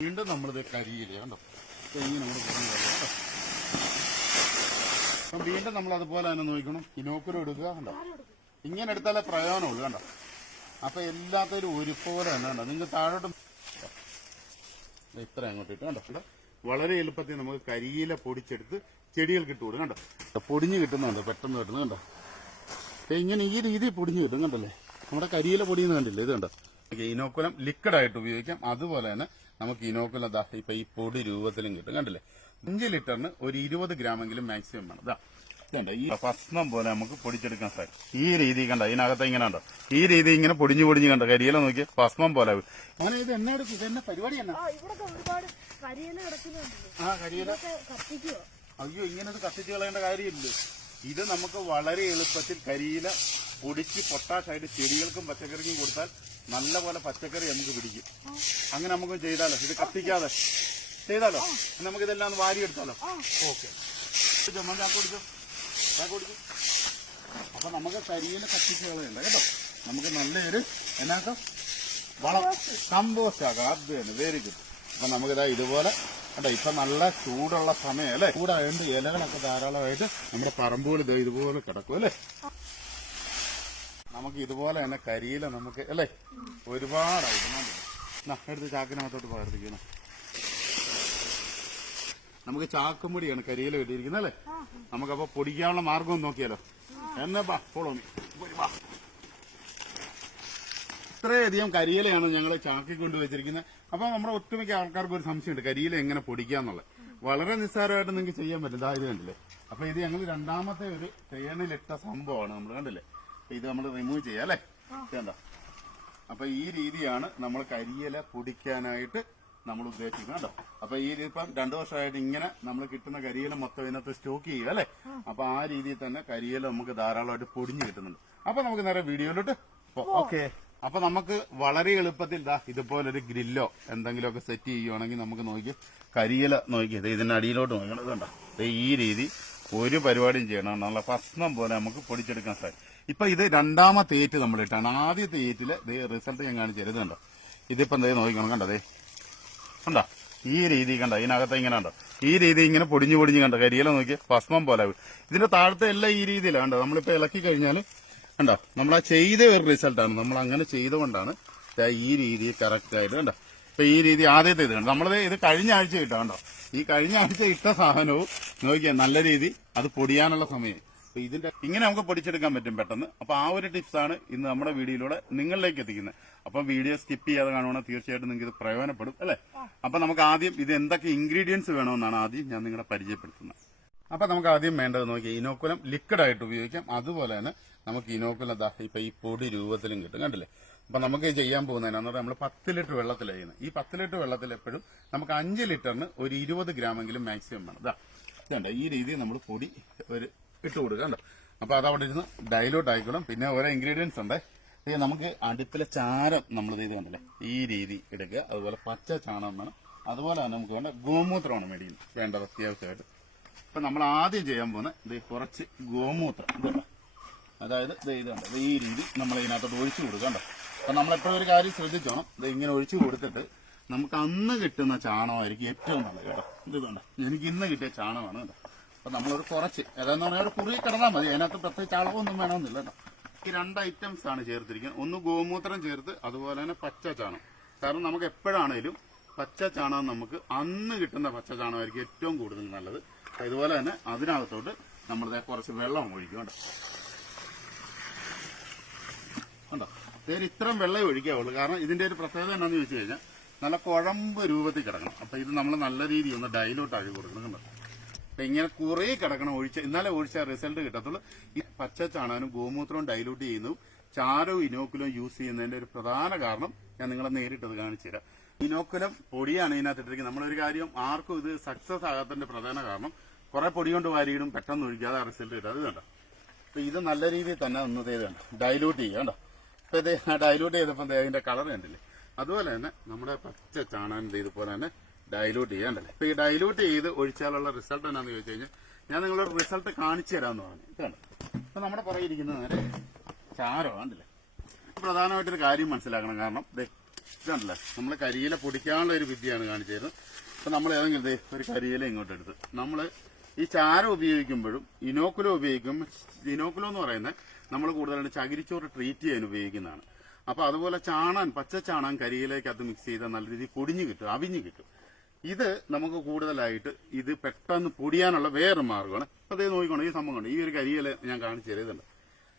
വീണ്ടും നമ്മളിത് കരിയില കണ്ടോ? അപ്പം വീണ്ടും നമ്മൾ അതുപോലെ തന്നെ നോക്കണം. ഇനോക്കുരം എടുക്കുക കണ്ടോ? ഇങ്ങനെ എടുത്താലേ പ്രയോജനമുള്ളൂ കണ്ടോ? അപ്പൊ എല്ലാത്തിലും ഒരുപോലെ തന്നെ കണ്ടോ? നിങ്ങൾ താഴോട്ട് ഇത്ര അങ്ങോട്ട് ഇട്ട് കണ്ടോ? വളരെ എളുപ്പത്തിൽ നമുക്ക് കരിയില പൊടിച്ചെടുത്ത് ചെടികൾക്ക് ഇട്ട് കൊടുക്കും കണ്ടോ? പൊടിഞ്ഞ് കിട്ടുന്നുണ്ട് പെട്ടെന്ന് കിട്ടുന്നത് കണ്ടോ? ഇങ്ങനെ ഈ രീതിയിൽ പൊടിഞ്ഞ് കിട്ടും കണ്ടല്ലേ? നമ്മുടെ കരിയില പൊടിയുന്ന കണ്ടില്ലേ? ഇത് കണ്ടോ? ഇനോക്കുലം ലിക്വിഡായിട്ട് ഉപയോഗിക്കാം. അതുപോലെ തന്നെ നമുക്ക് ഇനോക്കുലം ദാ ഇപ്പൊ ഈ പൊടി രൂപത്തിലും കിട്ടും. കണ്ടില്ലേ? അഞ്ച് ലിറ്ററിന് ഒരു ഇരുപത് ഗ്രാമെങ്കിലും മാക്സിമം വേണം. ദാ ഇതുണ്ട്? ഈ ഭക്ഷണം പോലെ നമുക്ക് പൊടിച്ചെടുക്കാൻ സാധിക്കും. ഈ രീതി കണ്ട? ഇതിനകത്ത് ഇങ്ങനെ ഉണ്ടോ? ഈ രീതി ഇങ്ങനെ പൊടിഞ്ഞു പൊടിഞ്ഞു കണ്ടോ? കരിയില നോക്കി ഭസ്മം പോലെ. മോനെ ഇത് എന്നെ എടുക്കും? ഇത് എന്നെ പരിപാടി എന്നാ? ആ കരിയില അയ്യോ ഇങ്ങനെ ഇത് കത്തിച്ച് കളയേണ്ട കാര്യമില്ല? ഇത് നമുക്ക് വളരെ എളുപ്പത്തിൽ കരിയില പൊടിച്ച് പൊട്ടാഷായിട്ട് ചെടികൾക്കും പച്ചക്കറിക്കും കൊടുത്താൽ നല്ല പോലെ പച്ചക്കറി നമുക്ക് പിടിക്കും. അങ്ങനെ നമുക്ക് ചെയ്താലോ? ഇത് കത്തിക്കാതെ. ചെയ്താലോ? നമുക്ക് ഇതെല്ലാം ഒന്ന് വാരി എടുത്താലോ ഓക്കെ. ചാക്ക് അപ്പൊ നമുക്ക് കരിയില കത്തിച്ച് കളയണ്ട കേട്ടോ? നമുക്ക് നല്ലൊരു എന്നാക്കാം വളം. കമ്പോസ്റ്റ് ആക്കാം. അത് തന്നെ. വെരി ഗുഡ് അപ്പൊ നമുക്കിതാ ഇതുപോലെ കണ്ടോ? ഇപ്പൊ നല്ല ചൂടുള്ള സമയം അല്ലേ? ചൂടായതുകൊണ്ട് ഇലകളൊക്കെ ധാരാളമായിട്ട് നമ്മുടെ പറമ്പുകൾ ഇതേ ഇതുപോലെ കിടക്കും അല്ലേ? നമുക്ക് ഇതുപോലെ തന്നെ കരിയില നമുക്ക് അല്ലേ? എന്നാ എടുത്ത് ചാക്കിനകത്തോട്ട് പകർത്തിക്കണം. നമുക്ക് ചാക്കും പൊടിയാണ് കരിയില കിട്ടിയിരിക്കുന്നത് അല്ലേ? നമുക്കപ്പോ പൊടിക്കാനുള്ള മാർഗം ഒന്ന് നോക്കിയാലോ? എന്നെ ബാ ഫോളോ ഇത്രയധികം കരിയിലയാണ് ഞങ്ങൾ ചാക്കി കൊണ്ടുവച്ചിരിക്കുന്നത് അപ്പൊ നമ്മുടെ ഒട്ടുമിക്ക ആൾക്കാർക്ക് ഒരു സംശയമുണ്ട് കരിയില എങ്ങനെ പൊടിക്കാന്നുള്ളത് വളരെ നിസ്സാരമായിട്ട് നിങ്ങൾക്ക് ചെയ്യാൻ പറ്റില്ല. ഇതാ കണ്ടില്ലേ? അപ്പൊ ഇത് ഞങ്ങൾ രണ്ടാമത്തെ ഒരു തേണിലിട്ട സംഭവമാണ് നമ്മൾ കണ്ടില്ലേ? ഇത് നമ്മൾ റിമൂവ് ചെയ്യാം അല്ലേ? വേണ്ട അപ്പൊ ഈ രീതിയാണ് നമ്മൾ കരിയില പൊടിക്കാനായിട്ട് നമ്മൾ ഉദ്ദേശിക്കുന്നത് കേട്ടോ അപ്പൊ ഈ ഇപ്പം രണ്ടു വർഷമായിട്ട് ഇങ്ങനെ നമ്മൾ കിട്ടുന്ന കരിയില മൊത്തം ഇതിനകത്ത് സ്റ്റോക്ക് ചെയ്യുക അല്ലേ? അപ്പൊ ആ രീതിയിൽ തന്നെ കരിയില നമുക്ക് ധാരാളമായിട്ട് പൊടിഞ്ഞു കിട്ടുന്നുണ്ട്. അപ്പൊ നമുക്ക് നേരെ വീഡിയോയിലോട്ട് ഓക്കെ. അപ്പൊ നമുക്ക് വളരെ എളുപ്പത്തിൽ ദാ ഇതുപോലൊരു ഗ്രില്ലോ എന്തെങ്കിലുമൊക്കെ സെറ്റ് ചെയ്യുവാണെങ്കിൽ നമുക്ക് നോക്കി കരിയില നോക്കി ഇതിന്റെ അടിയിലോട്ട് നോക്കണം ഇത് കണ്ടോ? ദേ ഈ രീതി ഒരു പരിപാടിയും ചെയ്യണം നല്ല ഭക്ഷണം പോലെ നമുക്ക് പൊടിച്ചെടുക്കാൻ സാധിക്കും. ഇപ്പൊ ഇത് രണ്ടാമത്തെ ഏറ്റ് നമ്മൾ ഇട്ടാണ്. ആദ്യത്തെ ഏറ്റിൽ റിസൾട്ട് ഞാൻ കാണിച്ചു തരുന്നത് കണ്ടോ? ഇതിപ്പോ ദേ നോക്കിക്കണം. കണ്ടോ കണ്ടോ? ഈ രീതി കണ്ടോ? ഇതിനകത്ത് ഇങ്ങനെ കണ്ടോ? ഈ രീതി ഇങ്ങനെ പൊടിഞ്ഞു പൊടിഞ്ഞു കണ്ടോ? കരിയില നോക്കി ഭസ്മം പോലെ ഇതിന്റെ താഴത്തെ എല്ലാം ഈ രീതിയിലാണ് കണ്ടോ? നമ്മളിപ്പോ ഇളക്കി കഴിഞ്ഞാൽ കണ്ടോ? നമ്മൾ ആ ചെയ്ത ഒരു റിസൾട്ടാണ് നമ്മൾ അങ്ങനെ ചെയ്തുകൊണ്ടാണ് ഈ രീതി കറക്റ്റ് ആയിട്ട് കണ്ടോ? ഇപ്പൊ ഈ രീതി ആദ്യത്തെ ഇത് കണ്ടോ? നമ്മളത് ഇത് കഴിഞ്ഞ ആഴ്ച ഇട്ടോ കണ്ടോ? ഈ കഴിഞ്ഞ ആഴ്ച ഇട്ട സാധനവും നോക്കിയാൽ നല്ല രീതി അത് പൊടിയാനുള്ള സമയം. അപ്പൊ ഇതിന്റെ ഇങ്ങനെ നമുക്ക് പൊടിച്ചെടുക്കാൻ പറ്റും പെട്ടെന്ന്. അപ്പൊ ആ ഒരു ടിപ്സ് ആണ് ഇന്ന് നമ്മുടെ വീഡിയോയിലൂടെ നിങ്ങളിലേക്ക് എത്തിക്കുന്നത്. അപ്പൊ വീഡിയോ സ്കിപ്പ് ചെയ്യാതെ കാണുവാണെങ്കിൽ തീർച്ചയായിട്ടും നിങ്ങൾക്ക് ഇത് പ്രയോജനപ്പെടും അല്ലെ? അപ്പൊ നമുക്ക് ആദ്യം ഇത് എന്തൊക്കെ ഇൻഗ്രീഡിയൻസ് വേണമെന്നാണ് ആദ്യം ഞാൻ നിങ്ങളെ പരിചയപ്പെടുത്തുന്നത്. അപ്പൊ നമുക്ക് ആദ്യം വേണ്ടത് നോക്കിയാൽ ഇനോക്കുലം ലിക്വിഡ് ആയിട്ട് ഉപയോഗിക്കാം. അതുപോലെ തന്നെ നമുക്ക് ഇനോക്കുലം ഇപ്പൊ ഈ പൊടി രൂപത്തിലും കിട്ടും. കണ്ടില്ലേ? അപ്പൊ നമുക്ക് ഇത് ചെയ്യാൻ പോകുന്നതിനാന്ന് നമ്മൾ പത്ത് ലിറ്റർ വെള്ളത്തിലാണ് ചെയ്യുന്നത് ഈ പത്ത് ലിറ്റർ വെള്ളത്തിൽ എപ്പോഴും നമുക്ക് അഞ്ച് ലിറ്ററിന് ഒരു ഇരുപത് ഗ്രാമെങ്കിലും മാക്സിമം വേണം. ദാ ഇതുണ്ട്. ഈ രീതിയിൽ നമ്മൾ പൊടി ഒരു ഇട്ട് കൊടുക്കുക കണ്ടോ? അപ്പൊ അത് അവിടെ ഇരുന്ന് ഡൈലൂട്ട് ആയിക്കോളും. പിന്നെ ഓരോ ഇൻഗ്രീഡിയൻസ് ഉണ്ട്. ഇത് നമുക്ക് അടുപ്പിലെ ചാരം നമ്മൾ ഇത് കണ്ടല്ലേ? ഈ രീതി എടുക്കുക. അതുപോലെ പച്ച ചാണകം വേണം. അതുപോലെ തന്നെ നമുക്ക് വേണ്ട ഗോമൂത്രമാണ് മേടിക്കുന്നത് വേണ്ടത് അത്യാവശ്യമായിട്ട്. ഇപ്പൊ നമ്മൾ ആദ്യം ചെയ്യാൻ പോകുന്ന ഇത് കുറച്ച് ഗോമൂത്രം. അതായത് ഇത് ഇതുണ്ട് ഇത് ഈ രീതി നമ്മൾ ഇതിനകത്തോട്ട് ഒഴിച്ചു കൊടുക്കണ്ടോ അപ്പൊ നമ്മളെപ്പോഴും ഒരു കാര്യം ശ്രദ്ധിച്ചോണം. ഇത് ഇങ്ങനെ ഒഴിച്ചു കൊടുത്തിട്ട് നമുക്ക് അന്ന് കിട്ടുന്ന ചാണകമായിരിക്കും ഏറ്റവും നല്ലത് കേട്ടോ. ഇത് വേണ്ട എനിക്ക് ഇന്ന് കിട്ടിയ ചാണകമാണ് കേട്ടോ. അപ്പൊ നമ്മളൊരു കുറച്ച് ഏതാന്ന് പറഞ്ഞാൽ ഒരു കുറി കിടന്നാൽ മതി. അതിനകത്ത് പ്രത്യേകിച്ച് അളവൊന്നും വേണമെന്നില്ല കേട്ടോ. ഈ രണ്ട് ഐറ്റംസ് ആണ് ചേർത്തിരിക്കുന്നത്. ഒന്ന് ഗോമൂത്രം ചേർത്ത് അതുപോലെ തന്നെ പച്ച ചാണകം. കാരണം നമുക്ക് എപ്പോഴാണേലും പച്ച ചാണകം നമുക്ക് അന്ന് കിട്ടുന്ന പച്ച ചാണകമായിരിക്കും ഏറ്റവും കൂടുതൽ നല്ലത്. ഇതുപോലെ തന്നെ അതിനകത്തോട്ട് നമ്മളിതേ കുറച്ച് വെള്ളം ഒഴിക്കും കേട്ടോ. കണ്ടോ? ഇതിന് ഇത്രയും വെള്ളം ഒഴിക്കാവുള്ളൂ കാരണം ഇതിന്റെ ഒരു പ്രത്യേകത എന്താണെന്ന് ചോദിച്ചു കഴിഞ്ഞാൽ നല്ല കുഴമ്പ് രൂപത്തിൽ കിടക്കണം. അപ്പൊ ഇത് നമ്മൾ നല്ല രീതിയിൽ ഒന്ന് ഡൈലൂട്ട് ആക്കി കൊടുക്കണം. അപ്പൊ ഇങ്ങനെ കുറേ കിടക്കണം ഒഴിച്ച ഇന്നലെ ഒഴിച്ച റിസൾട്ട് കിട്ടത്തുള്ളൂ. ഈ പച്ച ചാണാനും ഗോമൂത്രവും ഡൈലൂട്ട് ചെയ്യുന്നതും ചാരവും ഇനോക്കുലും യൂസ് ചെയ്യുന്നതിന്റെ ഒരു പ്രധാന കാരണം ഞാൻ നിങ്ങളെ നേരിട്ടത് കാണിച്ചു തരാം. ഇനോക്കുലം പൊടിയാണ് ഇതിനകത്ത് ഇട്ടിരിക്കുന്നത്. നമ്മളൊരു കാര്യം ആർക്കും ഇത് സക്സസ് ആകാത്തതിന്റെ പ്രധാന കാരണം കുറെ പൊടി കൊണ്ട് വാരിയിടും പെട്ടെന്ന് ഒഴിക്കാതെ റിസൾട്ട് കിട്ടും. അത് കണ്ടോ? അപ്പൊ ഇത് നല്ല രീതിയിൽ തന്നെ ഒന്ന് കണ്ടോ? ഡൈലൂട്ട് ചെയ്യുക കണ്ടോ? ഡൈലൂട്ട് ചെയ്തപ്പോൾ അതിന്റെ കളർ കണ്ടില്ലേ? അതുപോലെ തന്നെ നമ്മുടെ പച്ച ചാണാൻ ഇതുപോലെ തന്നെ ഡൈലൂട്ട് ചെയ്യാണ്ടല്ലേ? അപ്പൊ ഈ ഡൈലൂട്ട് ചെയ്ത് ഒഴിച്ചാലുള്ള റിസൾട്ട് എന്നാന്ന് ചോദിച്ചു കഴിഞ്ഞാൽ ഞാൻ നിങ്ങളൊരു റിസൾട്ട് കാണിച്ചു തരാമെന്ന് പറഞ്ഞു. ഇതാണ് അപ്പൊ നമ്മുടെ പുറകെ ഇരിക്കുന്നത് നേരെ ചാരോ കണ്ടില്ലേ? പ്രധാനമായിട്ടൊരു കാര്യം മനസ്സിലാക്കണം. കാരണം ദേ ഇതാണല്ലേ നമ്മൾ കരിയില പൊടിക്കാനുള്ള ഒരു വിദ്യയാണ് കാണിച്ചു തരുന്നത്. അപ്പൊ നമ്മൾ ഏതെങ്കിലും ദേ ഒരു കരിയില ഇങ്ങോട്ട് എടുത്ത് നമ്മൾ ഈ ചാരം ഉപയോഗിക്കുമ്പോഴും ഇനോക്കുലോ ഉപയോഗിക്കുമ്പോൾ ഇനോക്കുലോ എന്ന് പറയുന്നത് നമ്മൾ കൂടുതലായിട്ട് ചകിരിച്ചോറ് ട്രീറ്റ് ചെയ്യാൻ ഉപയോഗിക്കുന്നതാണ്. അപ്പൊ അതുപോലെ ചാണാൻ പച്ച ചാണാൻ കരിയിലേക്ക് അത് മിക്സ് ചെയ്താൽ നല്ല രീതിയിൽ പൊടിഞ്ഞു കിട്ടും അവിഞ്ഞു കിട്ടും. ഇത് നമുക്ക് കൂടുതലായിട്ട് ഇത് പെട്ടെന്ന് പൊടിയാനുള്ള വേറെ മാർഗമാണ്. അതേ നോക്കിക്കോണം ഈ സംഭവം ഈ ഒരു കരിയില ഞാൻ കാണിച്ചു തരുന്നുണ്ട്.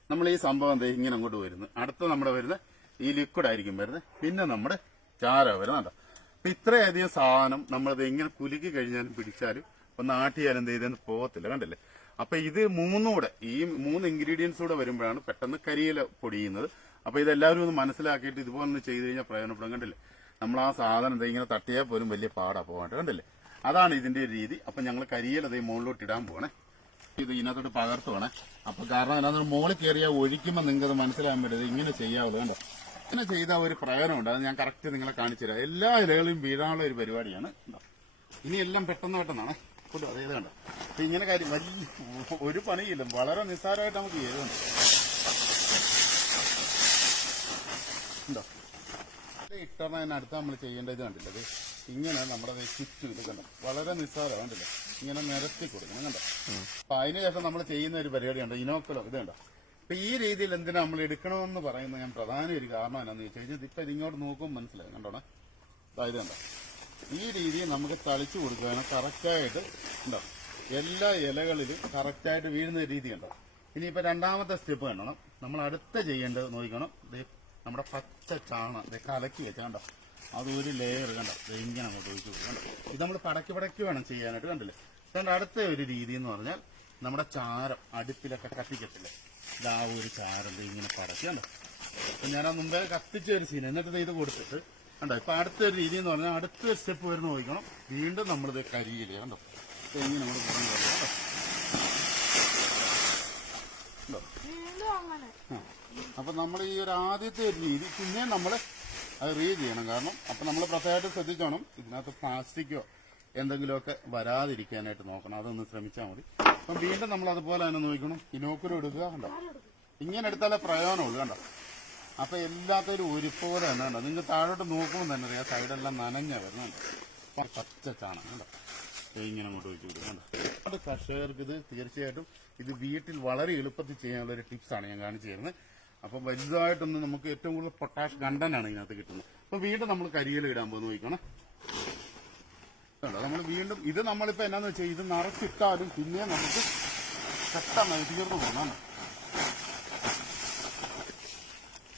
നമ്മൾ ഈ സംഭവം എന്താ ഇങ്ങനെ അങ്ങോട്ട് വരുന്നത് അടുത്ത നമ്മുടെ വരുന്നത് ഈ ലിക്വിഡ് ആയിരിക്കും വരുന്നത് പിന്നെ നമ്മുടെ ചാര വരുന്നുണ്ട് അപ്പൊ ഇത്രയധികം സാധനം നമ്മളത് എങ്ങനെ കുലുക്കി കഴിഞ്ഞാലും പിടിച്ചാലും ഒന്ന് ആട്ടിയാലും എന്ത് ചെയ്തെന്ന് പോകത്തില്ല കണ്ടില്ലേ? അപ്പൊ ഇത് മൂന്നൂടെ ഈ മൂന്ന് ഇൻഗ്രീഡിയൻസ് കൂടെ വരുമ്പോഴാണ് പെട്ടെന്ന് കരിയില പൊടിയുന്നത്. അപ്പൊ ഇതെല്ലാവരും ഒന്ന് മനസ്സിലാക്കിയിട്ട് ഇതുപോലെ ഒന്ന് ചെയ്ത് കഴിഞ്ഞാൽ പ്രയോജനപ്പെടും. കണ്ടില്ലേ? നമ്മൾ ആ സാധനം എന്താ ഇങ്ങനെ തട്ടിയാൽ പോലും വലിയ പാടാ പോകാണ്ട് കണ്ടില്ലേ? അതാണ് ഇതിന്റെ രീതി. അപ്പൊ ഞങ്ങൾ കരിയില ദേ മുകളിലോട്ട് ഇടാൻ പോകണേ ഇത് ഇതിനകത്തോട്ട് പകർത്തുവാണേ. അപ്പൊ കാരണം അതിനകത്ത് മുകളിൽ കയറിയാൽ ഒഴിക്കുമ്പോൾ നിങ്ങൾക്ക് അത് മനസ്സിലാകാൻ പറ്റും ഇങ്ങനെ ചെയ്യാവുള്ളൂ. കണ്ടോ? ഇങ്ങനെ ചെയ്ത ഒരു പ്രയോജനമുണ്ട്. അത് ഞാൻ കറക്റ്റ് നിങ്ങളെ കാണിച്ചു തരാം. എല്ലാ ഇലകളും വീഴാനുള്ള ഒരു പരിപാടിയാണ്. ഇനി എല്ലാം പെട്ടെന്ന് പെട്ടെന്നാണ്. അതേത് കണ്ടോ? ഇങ്ങനെ കാര്യം വലിയ ഒരു പണിയില്ല. വളരെ നിസ്സാരമായിട്ട് നമുക്ക് ചെയ്തുണ്ട് ഉണ്ടോ? ഇട്ടതിനടുത്ത് നമ്മൾ ചെയ്യേണ്ടത് കണ്ടില്ലത് ഇങ്ങനെ നമ്മുടെ ചുറ്റു ഇത് കണ്ടോ? വളരെ നിസ്സാരം കണ്ടില്ല? ഇങ്ങനെ നിരത്തി കൊടുക്കണം കണ്ടോ? അപ്പൊ അതിനുശേഷം നമ്മൾ ചെയ്യുന്ന ഒരു പരിപാടിയുണ്ട് ഇനോക്കലോ ഇത് കണ്ടോ? അപ്പൊ ഈ രീതിയിൽ എന്തിനാ നമ്മൾ എടുക്കണമെന്ന് പറയുന്ന ഞാൻ പ്രധാന ഒരു കാരണം എന്നാന്ന് വെച്ച് കഴിഞ്ഞാൽ ഇപ്പൊ ഇതിങ്ങോട്ട് നോക്കും മനസ്സിലായി കണ്ടോണേ അതായത് കണ്ടോ? ഈ രീതിയിൽ നമുക്ക് തളിച്ചു കൊടുക്കാനും കറക്റ്റായിട്ട് ഉണ്ടോ എല്ലാ ഇലകളിലും കറക്റ്റായിട്ട് വീഴുന്ന രീതി ഉണ്ടോ ഇനിയിപ്പോൾ രണ്ടാമത്തെ സ്റ്റെപ്പ് കണ്ടണം. നമ്മൾ അടുത്ത ചെയ്യേണ്ടത് നോക്കണം. നമ്മുടെ പച്ച ചാണ കലക്കി വെച്ചാണ്ടോ കണ്ടോ? അത് ഒരു ലെയർ കണ്ടോ? ഇങ്ങനെ അങ്ങോട്ട് ഒഴിച്ചു കണ്ടോ? ഇത് നമ്മൾ പടക്കി പടക്കി വേണം ചെയ്യാനായിട്ട് കണ്ടില്ലേ? അതുകൊണ്ട് അടുത്ത ഒരു രീതി എന്ന് പറഞ്ഞാൽ നമ്മുടെ ചാരം അടുപ്പിലൊക്കെ കത്തിക്കത്തില്ലേ? ഇതാ ഒരു ചാരം ഇങ്ങനെ പടക്കി കണ്ടോ? അപ്പം ഞാൻ ആ മുമ്പേ കത്തിച്ച ഒരു സീൻ എന്നിട്ട് ഇത് കൊടുത്തിട്ട് കണ്ടോ? ഇപ്പം അടുത്തൊരു രീതി എന്ന് പറഞ്ഞാൽ അടുത്ത സ്റ്റെപ്പ് വരുന്ന നോക്കണം. വീണ്ടും നമ്മളിത് കരിയില്ലേ കണ്ടോ? ഇത് ഇങ്ങനെ നമ്മൾ അപ്പൊ നമ്മൾ ഈ ഒരു ആദ്യത്തെ രീതി പിന്നെ നമ്മൾ അത് റീഡ് ചെയ്യണം. കാരണം അപ്പൊ നമ്മൾ പ്രത്യേകമായിട്ട് ശ്രദ്ധിച്ചോണം ഇതിനകത്ത് പ്ലാസ്റ്റിക്കോ എന്തെങ്കിലുമൊക്കെ വരാതിരിക്കാനായിട്ട് നോക്കണം. അതൊന്ന് ശ്രമിച്ചാൽ മതി. അപ്പം വീണ്ടും നമ്മൾ അതുപോലെ തന്നെ നോക്കണം. ഇനോക്കുരം എടുക്കുക കണ്ടോ? ഇങ്ങനെ എടുത്താലേ പ്രയോജനമുള്ളൂ കണ്ടോ? അപ്പൊ എല്ലാത്തൊരു ഒരുപോലെ തന്നെ കണ്ടോ? നിങ്ങൾ താഴോട്ട് നോക്കുമ്പോൾ തന്നെ അറിയാം സൈഡെല്ലാം നനഞ്ഞ വരുന്നുണ്ട്. പച്ച ചാണകം കണ്ടോ? ഇങ്ങനെ അങ്ങോട്ട് വെച്ച് കൊടുക്കും കണ്ടോ? അത് കർഷകർക്ക് ഇത് തീർച്ചയായിട്ടും ഇത് വീട്ടിൽ വളരെ എളുപ്പത്തിൽ ചെയ്യാനുള്ള ഒരു ടിപ്സാണ് ഞാൻ കാണിച്ചു തരുന്നത്. അപ്പൊ വലുതായിട്ടൊന്നും നമുക്ക് ഏറ്റവും കൂടുതൽ പൊട്ടാഷ് കണ്ടനാണ് ഇതിനകത്ത് കിട്ടുന്നത്. അപ്പൊ വീണ്ടും നമ്മൾ കരിയില ഇടാൻ പോകുന്ന നോക്കണം നമ്മൾ വീണ്ടും ഇത് നമ്മളിപ്പോ എന്നാന്ന് വെച്ചാൽ ഇത് നിറച്ചിട്ടാലും പിന്നെ നമുക്ക് പെട്ടെന്ന് തീർന്നു പോകണം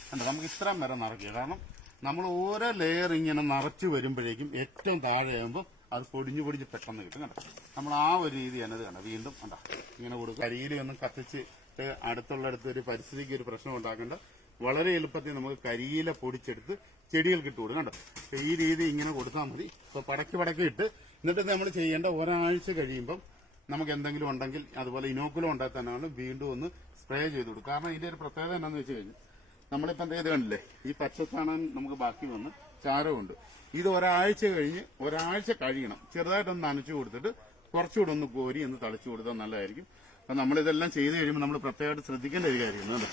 കണ്ടോ? നമുക്ക് ഇത്രയും വരെ നിറയ്ക്കുക. കാരണം നമ്മൾ ഓരോ ലെയർ ഇങ്ങനെ നിറച്ച് വരുമ്പോഴേക്കും ഏറ്റവും താഴെ ആകുമ്പോൾ അത് പൊടിഞ്ഞു പൊടിഞ്ഞ് പെട്ടെന്ന് കിട്ടും കണ്ടോ? നമ്മൾ ആ ഒരു രീതി തന്നെ കണ്ടോ വീണ്ടും കണ്ടോ? ഇങ്ങനെ കൊടുക്കും കരിയിലൊന്നും കത്തിച്ച് അടുത്തുള്ളടുത്ത് ഒരു പരിസ്ഥിതിക്ക് ഒരു പ്രശ്നം ഉണ്ടാക്കേണ്ട വളരെ എളുപ്പത്തിൽ നമുക്ക് കരിയില പൊടിച്ചെടുത്ത് ചെടികൾക്ക് ഇട്ട് കൊടുക്കും കണ്ടോ? ഈ രീതി ഇങ്ങനെ കൊടുത്താൽ മതി. ഇപ്പൊ പടക്കി പടക്കി ഇട്ട് എന്നിട്ട് നമ്മൾ ചെയ്യേണ്ട ഒരാഴ്ച കഴിയുമ്പം നമുക്ക് എന്തെങ്കിലും ഉണ്ടെങ്കിൽ അതുപോലെ ഇനോക്കുലം ഉണ്ടായി തന്നെയാണ് വീണ്ടും ഒന്ന് സ്പ്രേ ചെയ്ത് കൊടുക്കും കാരണം ഇതിന്റെ ഒരു പ്രത്യേകത എന്താണെന്ന് വെച്ച് കഴിഞ്ഞാൽ നമ്മളിപ്പോ എന്തെങ്കിലും കണ്ടില്ലേ? ഈ പച്ച ചാണകം നമുക്ക് ബാക്കി വന്ന് ചാരമുണ്ട് ഇത് ഒരാഴ്ച കഴിഞ്ഞ് ഒരാഴ്ച കഴിയണം. ചെറുതായിട്ടൊന്ന് നനച്ചു കൊടുത്തിട്ട് കുറച്ചുകൂടെ ഒന്ന് കോരി ഒന്ന് തളിച്ചു കൊടുത്താൽ നല്ലതായിരിക്കും. നമ്മളിതെല്ലാം ചെയ്ത് കഴിയുമ്പോൾ നമ്മൾ പ്രത്യേകമായിട്ട് ശ്രദ്ധിക്കേണ്ട ഒരു കാര്യമാണ്.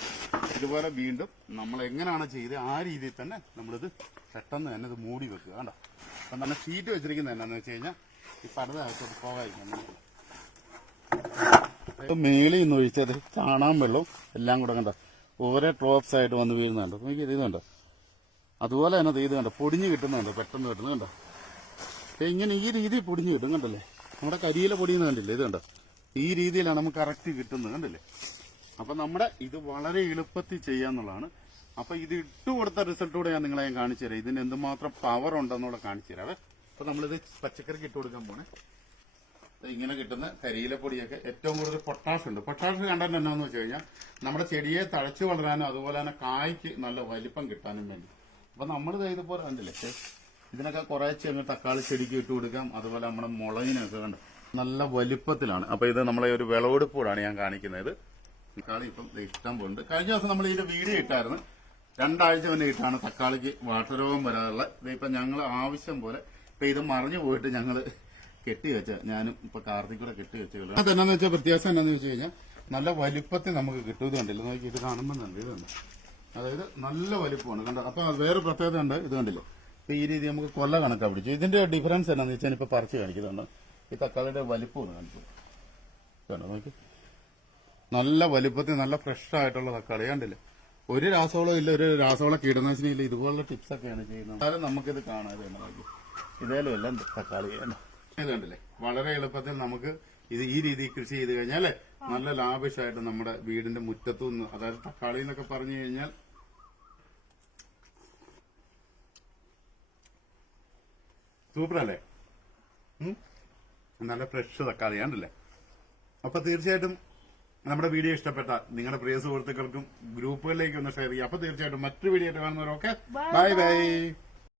ഇതുപോലെ വീണ്ടും നമ്മൾ എങ്ങനെയാണ് ചെയ്ത് ആ രീതിയിൽ തന്നെ നമ്മളിത് പെട്ടെന്ന് തന്നെ ഇത് മൂടി വെക്കുക കണ്ടോ? അപ്പം നമ്മൾ ഷീറ്റ് വെച്ചിരിക്കുന്നത് എന്നാന്ന് വെച്ച് കഴിഞ്ഞാൽ ഈ പടുത പോകാതിരിക്കണം മേളിൽ നിന്ന് ഒഴിച്ചത് ചാണാൻ വെള്ളവും എല്ലാം കൂടെ കണ്ടോ? ഓരോ ഡ്രോപ്സ് ആയിട്ട് വന്ന് വീഴുന്നുണ്ട്. നോക്കി ഇത് കണ്ടോ? അതുപോലെ തന്നെ ഇത് കണ്ടോ? പൊടിഞ്ഞ് കിട്ടുന്നുണ്ട് പെട്ടെന്ന് കിട്ടുന്നുണ്ടോ ഇങ്ങനെ ഈ രീതിയിൽ പൊടിഞ്ഞ് കിട്ടും കണ്ടല്ലേ? നമ്മുടെ കരിയില പൊടിയുന്ന കണ്ടില്ലേ? ഇത് കണ്ടോ? ഈ രീതിയിലാണ് നമുക്ക് കറക്റ്റ് കിട്ടുന്നത് കണ്ടില്ലേ? അപ്പൊ നമ്മുടെ ഇത് വളരെ എളുപ്പത്തിൽ ചെയ്യാന്നുള്ളതാണ് അപ്പൊ ഇത് ഇട്ട് കൊടുത്ത റിസൾട്ടൂടെ ഞാൻ നിങ്ങളെ ഞാൻ കാണിച്ചു തരാം. ഇതിന് എന്തുമാത്രം പവർ ഉണ്ടെന്നുള്ള കാണിച്ചു തരാവേ. അപ്പൊ നമ്മളിത് പച്ചക്കറിക്ക് ഇട്ട് കൊടുക്കാൻ പോണേ. ഇങ്ങനെ കിട്ടുന്ന കരിയില പൊടിയൊക്കെ ഏറ്റവും കൂടുതൽ പൊട്ടാഷ് ഉണ്ട്. പൊട്ടാഷ് കണ്ടന്റ് എന്നാന്ന് വെച്ച് കഴിഞ്ഞാൽ നമ്മുടെ ചെടിയെ തഴച്ചു വളരാനും അതുപോലെ തന്നെ കായ്ക്ക് നല്ല വലിപ്പം കിട്ടാനും വേണ്ടി. അപ്പൊ നമ്മൾ ഇതുപോലെ കണ്ടില്ലേ? ഇതിനൊക്കെ കുറേശ്ശെ അങ്ങ് തക്കാളി ചെടിക്ക് ഇട്ട് കൊടുക്കാം. അതുപോലെ നമ്മുടെ മുളകിനൊക്കെ കണ്ട്? നല്ല വലിപ്പത്തിലാണ്. അപ്പൊ ഇത് നമ്മളെ ഒരു വിളവെടുപ്പോടാണ് ഞാൻ കാണിക്കുന്നത്. തക്കാളി ഇപ്പം ഇഷ്ടം പോണ്ട് കഴിഞ്ഞ ദിവസം നമ്മൾ ഇതിന്റെ വീഡിയോ ഇട്ടായിരുന്നു. രണ്ടാഴ്ച മുന്നേ ഇട്ടാണ് തക്കാളിക്ക് വാട്ടരോഗം വരാറുള്ള. ഇപ്പൊ ഞങ്ങൾ ആവശ്യം പോലെ ഇപ്പൊ ഇത് മറിഞ്ഞു പോയിട്ട് ഞങ്ങൾ കെട്ടിവെച്ച ഞാനും ഇപ്പൊ കെട്ടി കെട്ടിവെച്ചുള്ളൂ അത് എന്നാന്ന് വെച്ചാൽ വ്യത്യാസം എന്നാന്ന് വെച്ച് കഴിഞ്ഞാൽ നല്ല വലിപ്പത്തിൽ നമുക്ക് കിട്ടും. ഇത് കണ്ടില്ല? നോക്കി ഇത് കാണുമ്പോൾ നല്ല ഇതുണ്ട് അതായത് നല്ല വലിപ്പമാണ്. കണ്ടോ? അപ്പൊ വേറെ പ്രത്യേകത ഉണ്ട് ഇത് കണ്ടില്ലേ? ഇപ്പൊ ഈ രീതി നമുക്ക് കൊല്ല കണക്കാ പിടിച്ചു ഇതിന്റെ ഡിഫറൻസ് എന്നാന്ന് വെച്ചാൽ ഇപ്പൊ പറിച്ച് കാണിക്കുന്നുണ്ട് ഈ തക്കാളിയുടെ വലിപ്പം ഒന്ന് കാണിച്ചു കണ്ടോ? നോക്കി. നല്ല വലിപ്പത്തിൽ നല്ല ഫ്രഷ് ആയിട്ടുള്ള തക്കാളി. കണ്ടില്ലേ? ഒരു രാസവളം ഇല്ല. ഒരു രാസവള കീടനാശിനി ഇല്ല ഇതുപോലുള്ള ടിപ്സ് ഒക്കെയാണ് ചെയ്യുന്നത്. അതായത് നമുക്കിത് കാണാതെ ഇതേലും എല്ലാം തക്കാളി. കണ്ടില്ലേ? വളരെ എളുപ്പത്തിൽ നമുക്ക് ഇത് ഈ രീതിയിൽ കൃഷി ചെയ്ത് കഴിഞ്ഞാൽ നല്ല ലാഭിഷായിട്ട് നമ്മുടെ വീടിന്റെ മുറ്റത്തു നിന്ന് അതായത് തക്കാളി എന്നൊക്കെ പറഞ്ഞു കഴിഞ്ഞാൽ സൂപ്പർ അല്ലേ? നല്ല ഫ്രഷ് തക്കാളി കണ്ടില്ലേ? അപ്പൊ തീർച്ചയായിട്ടും നമ്മുടെ വീഡിയോ ഇഷ്ടപ്പെട്ട നിങ്ങളുടെ പ്രിയ സുഹൃത്തുക്കൾക്കും ഗ്രൂപ്പുകളിലേക്ക് ഒന്ന് ഷെയർ ചെയ്യുക. അപ്പൊ തീർച്ചയായിട്ടും മറ്റൊരു വീഡിയോ ആയിട്ട് കാണുന്നവരൊക്കെ ബൈ ബൈ